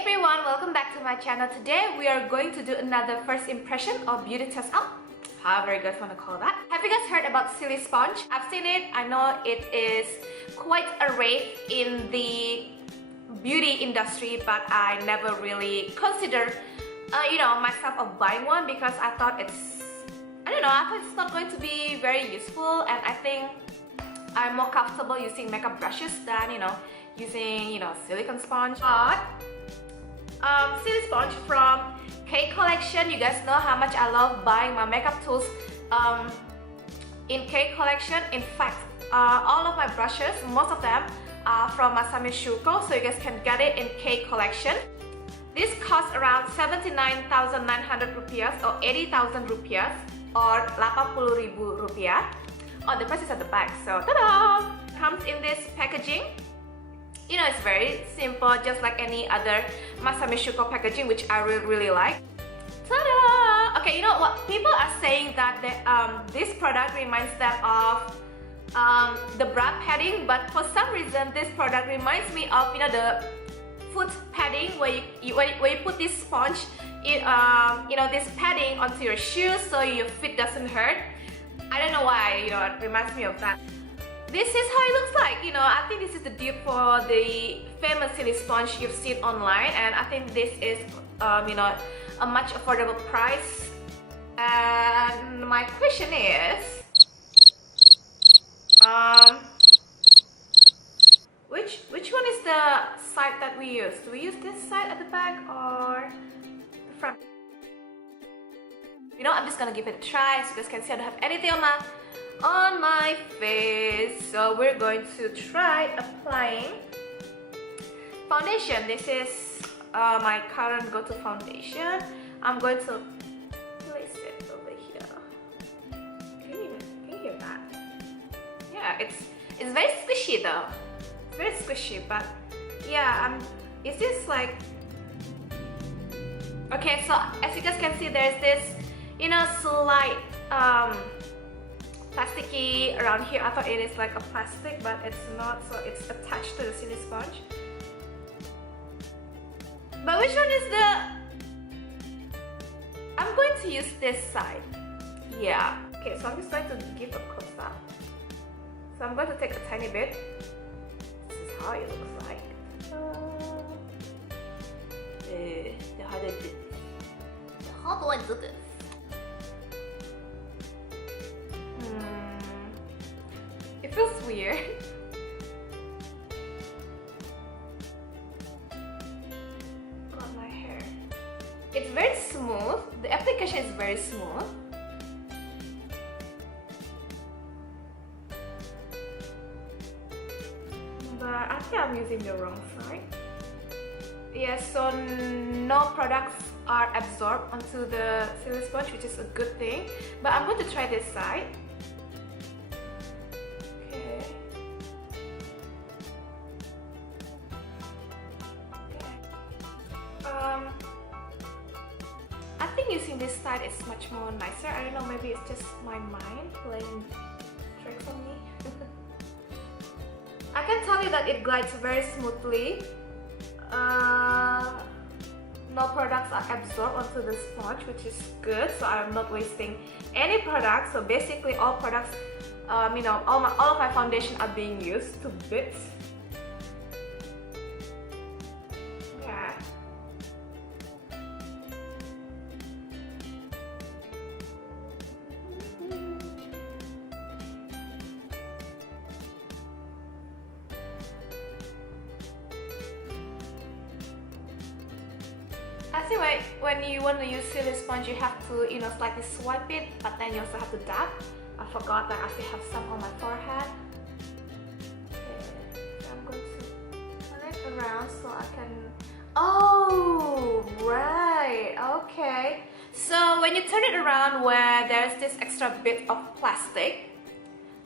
everyone, welcome back to my channel. Today we are going to do another first impression or beauty test out, however you guys want to call that. Have you guys heard about SILISPONGE? I've seen it. I know it is quite a rave in the beauty industry, but I never really considered myself of buying one because I thought it's not going to be very useful, and I think I'm more comfortable using makeup brushes than using silicone sponge. But SILISPONGE from K collection, you guys know how much I love buying my makeup tools in K collection. In fact, all of my brushes, most of them are from MASAMI SHOUKO, so you guys can get it in K collection. This costs around 79,900 rupiah or 80,000 rupiah or 80,000 rupiah. Oh, the price is at the back, so ta-da! Comes in this packaging. It's very simple, just like any other MASAMI SHOUKO packaging, which I really like. Ta-da! Okay, you know what? People are saying that this product reminds them of the bra padding, but for some reason, this product reminds me of the foot padding, where you put this sponge, this padding onto your shoes so your feet doesn't hurt. I don't know why, it reminds me of that. This is how it looks like, I think this is the dupe for the famous SILISPONGE you've seen online, and I think this is, a much affordable price. And my question is, which one is the side that we use? Do we use this side at the back or the front? I'm just gonna give it a try so you guys can see I don't have anything on my face. So we're going to try applying foundation. This is my current go-to foundation. I'm going to place it over here. Can you hear that? Yeah, it's very squishy though. It's very squishy, but yeah, is this like, okay, so as you guys can see, there's this slight plasticky around here. I thought it is like a plastic, but it's not, so it's attached to the SILISPONGE. But which one is I'm going to use this side. Yeah. Okay, so I'm just going to give a close up. So I'm going to take a tiny bit. This is how it looks like. How do I do this? It feels weird. Got my hair. It's very smooth. The application is very smooth. But I think I'm using the wrong side. Yeah, so no products are absorbed onto the SILISPONGE, which is a good thing. But I'm going to try this side. I think using this side is much more nicer. I don't know, maybe it's just my mind playing tricks on me. I can tell you that it glides very smoothly. No products are absorbed onto the sponge, which is good, so I'm not wasting any products. So basically all products, all of my foundation are being used to bits. Yeah. I think when you want to use SILISPONGE, you have to slightly swipe it, but then you also have to dab. I forgot that I still have some on my forehead. Okay, so I'm going to turn it around so I can. Oh, right. Okay. So when you turn it around where there's this extra bit of plastic,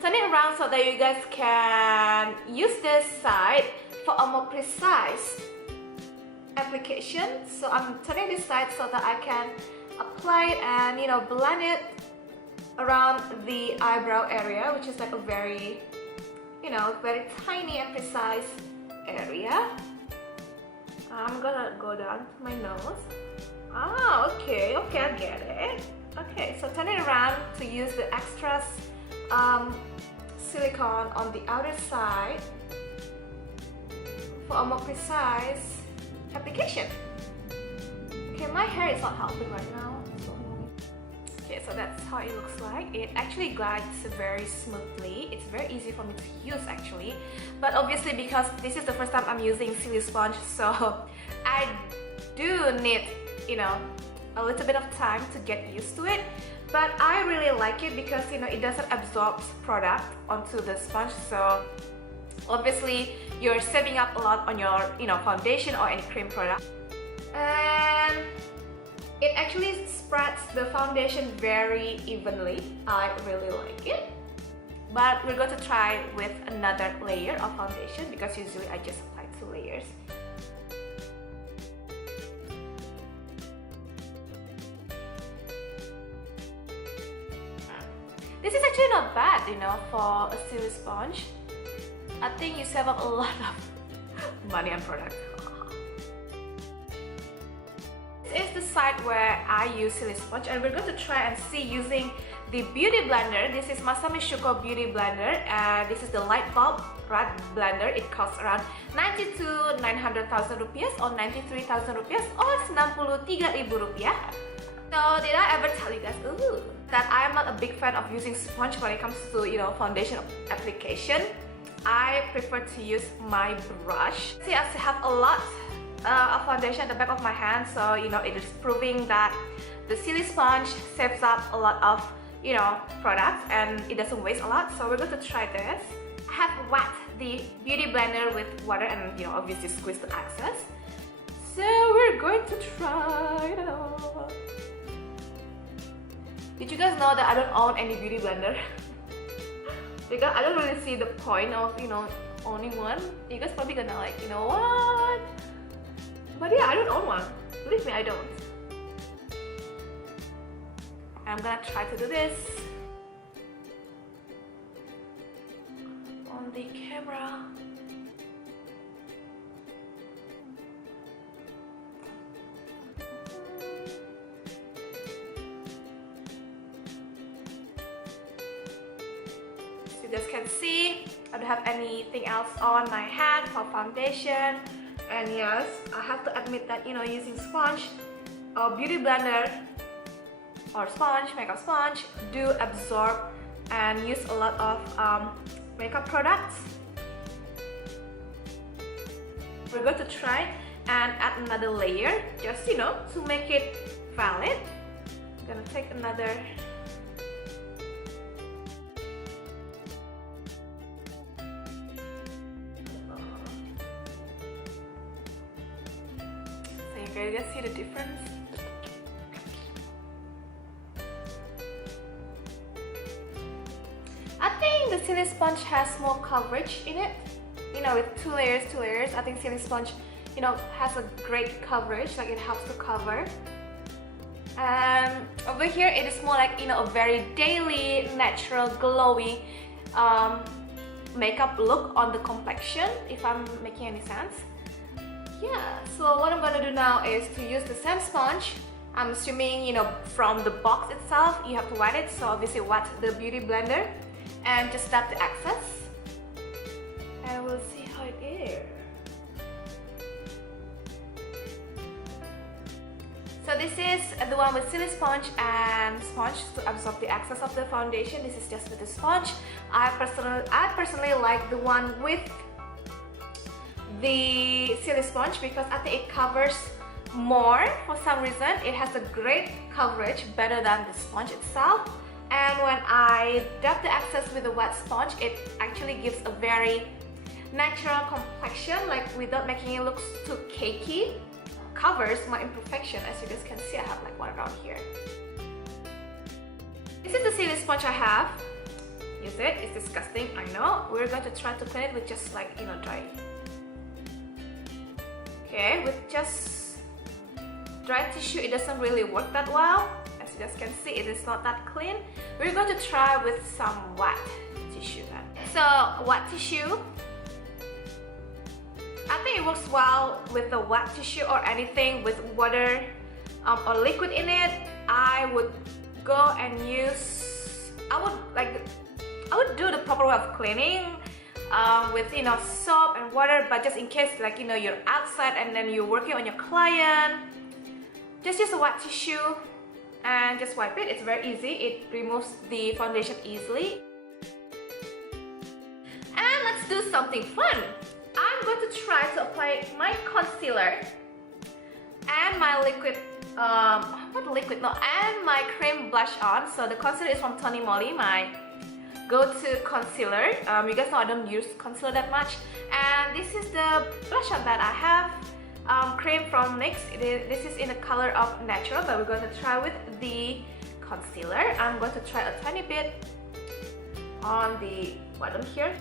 turn it around so that you guys can use this side for a more precise application. So I'm turning this side so that I can apply it and blend it around the eyebrow area, which is like a very very tiny and precise area. I'm gonna go down to my nose. Ah, okay, I get it. Okay, so turn it around to use the extra silicone on the outer side for a more precise application. Okay, my hair is not helping right now. Okay, so that's how it looks like. It actually glides very smoothly. It's very easy for me to use actually. But obviously because this is the first time I'm using SILISPONGE, so I do need, you know, a little bit of time to get used to it. But I really like it because, you know, it doesn't absorb product onto the sponge. So obviously you're saving up a lot on your, you know, foundation or any cream product. And it actually spreads the foundation very evenly. I really like it. But we're going to try with another layer of foundation because usually I just apply 2 layers. This is actually not bad, you know, for a SILISPONGE. I think you save up a lot of money on product. This is the side where I use SILISPONGE, and we're going to try and see using the beauty blender. This is MASAMI SHOUKO beauty blender, and this is the light bulb red blender. It costs around 90 to 900,000 rupiah or 93,000 rupiah or 93,000 rupiah. So did I ever tell you guys that I am not a big fan of using sponge when it comes to, you know, foundation application? I prefer to use my brush. See, I still have a lot of foundation at the back of my hand, so you know it is proving that the SILISPONGE saves up a lot of, you know, products and it doesn't waste a lot. So we're going to try this. I have wet the beauty blender with water and, you know, obviously squeeze the excess. So we're going to try it out. Did you guys know that I don't own any beauty blender? Because I don't really see the point of, you know, owning one. You guys probably gonna like, you know what? But yeah, I don't own one. Believe me, I don't. I'm gonna try to do this on the camera. You guys can see I don't have anything else on my hand for foundation. And yes, I have to admit that, you know, using sponge or beauty blender or sponge, makeup sponge, do absorb and use a lot of makeup products. We're going to try and add another layer, just, you know, to make it valid. I'm gonna take another. So you guys see the difference? I think the SILISPONGE has more coverage in it. You know, with two layers, I think SILISPONGE, you know, has a great coverage, like it helps to cover. And over here, it is more like, you know, a very daily, natural, glowy makeup look on the complexion, if I'm making any sense. Yeah, so what I'm gonna do now is to use the same sponge. I'm assuming, you know, from the box itself, you have to wet it. So obviously wet the beauty blender and just tap the excess. And we'll see how it is. So this is the one with SILISPONGE and sponge to absorb the excess of the foundation. This is just with the sponge. I personally like the one with the SILISPONGE because I think it covers more for some reason. It has a great coverage, better than the sponge itself. And when I dab the excess with a wet sponge, it actually gives a very natural complexion, like without making it look too cakey. Covers my imperfection. As you guys can see, I have like one around here. This is the SILISPONGE I have. Use it. It's disgusting, I know. We're going to try to clean it with just like, you know, dry. Okay, with just dry tissue, it doesn't really work that well. As you guys can see, it is not that clean. We're going to try with some wet tissue then. So, wet tissue. I think it works well with the wet tissue or anything with water or liquid in it. I would go and use, I would do the proper way of cleaning with soap and water, but just in case you're outside and then you're working on your client, just use a wet tissue and just wipe it. It's very easy. It removes the foundation easily. And let's do something fun. I'm going to try to apply my concealer and my and my cream blush on. So the concealer is from Tony Moly, my go-to concealer. You guys know I don't use concealer that much. And this is the blush on that I have. Cream from NYX. This is in the color of natural, but we're going to try with the concealer. I'm going to try a tiny bit on the bottom here.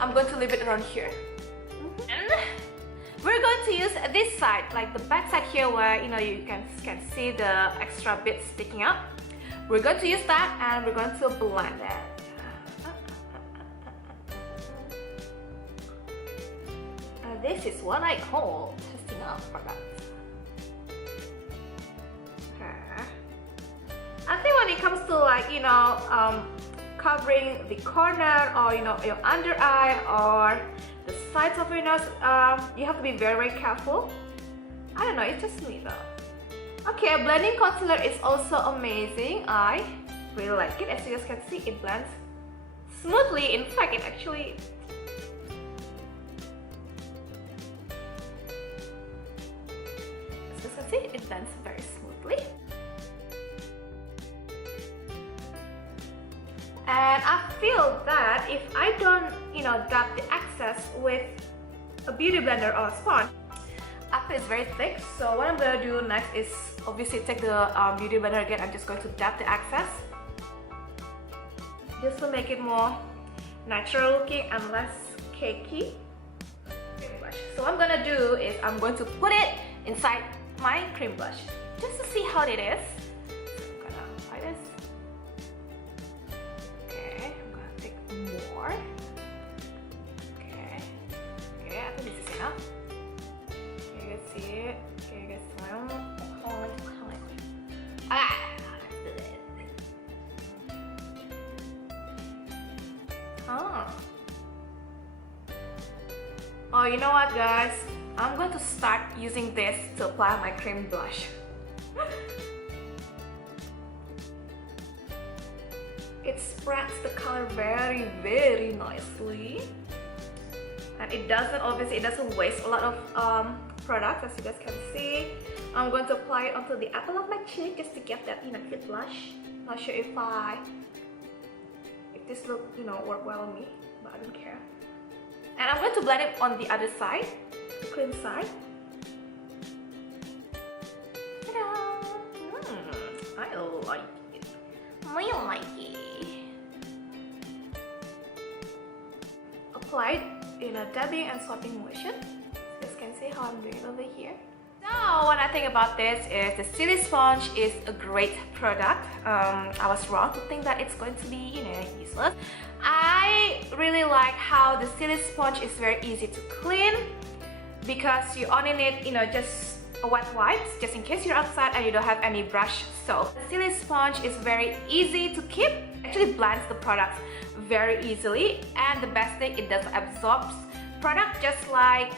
I'm going to leave it around here. And we're going to use this side, like the back side here, where you can see the extra bits sticking out. We're going to use that and we're going to blend it. This is what I call testing out products. Okay. I think when it comes to covering the corner or your under eye or the sides of your nose, you have to be very, very careful. I don't know, it's just me though. Okay, blending concealer is also amazing. I really like it. As you guys can see, it blends smoothly. In fact, it actually see, it blends very smoothly. And I feel that if I don't, dab the excess with a beauty blender or a sponge, I feel it's very thick. So what I'm gonna do next is obviously take the beauty blender again. I'm just going to dab the excess, just to make it more natural looking and less cakey. So what I'm gonna do is I'm going to put it inside my cream blush just to see how it is. So I'm gonna apply this. Okay, I'm gonna take more. Okay, I think this is enough. Okay, you guys see it? Okay, you guys smile. Let's do it. Oh, you know what, guys? I'm going to start using this to apply my cream blush. It spreads the color very, very nicely. And it doesn't waste a lot of product, as you guys can see. I'm going to apply it onto the apple of my cheek just to get that cute blush. Not sure if this look work well on me, but I don't care. And I'm going to blend it on the other side, the cream side. Ta-da! I like it. I like it. Applied in a dabbing and swiping motion. You guys can see how I'm doing it over here. So what I think about this is the SILISPONGE is a great product. I was wrong to think that it's going to be useless. I really like how the SILISPONGE is very easy to clean because you only need just a wet wipes just in case you're outside and you don't have any brush soap. The SILISPONGE is very easy to keep. Actually blends the products very easily, and the best thing, it doesn't absorb product just like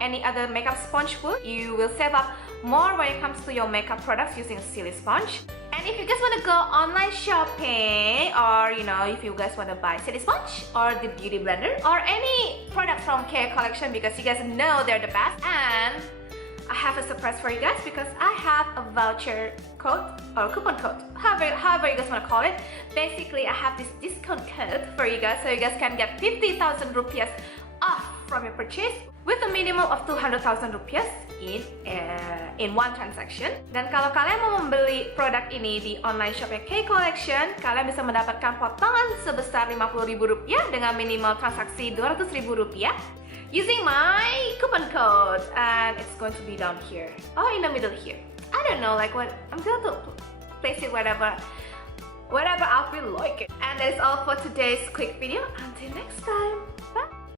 any other makeup sponge would. You will save up more when it comes to your makeup products using a SILISPONGE. And if you guys want to go online shopping, or if you guys want to buy SILISPONGE or the beauty blender or any product from K collection, because you guys know they're the best, and I have a surprise for you guys because I have a voucher code or coupon code, however you guys want to call it. Basically, I have this discount code for you guys, so you guys can get 50,000 rupiah off from your purchase with a minimum of 200,000 rupiah in one transaction. Dan kalau kalian mau membeli produk ini di online shopnya K Collection, kalian bisa mendapatkan potongan sebesar 50.000 rupiah dengan minimal transaksi 200.000 rupiah using my coupon code, and it's going to be down here or in the middle here. I don't know, what I'm going to place it wherever I feel like it. And that is all for today's quick video. Until next time.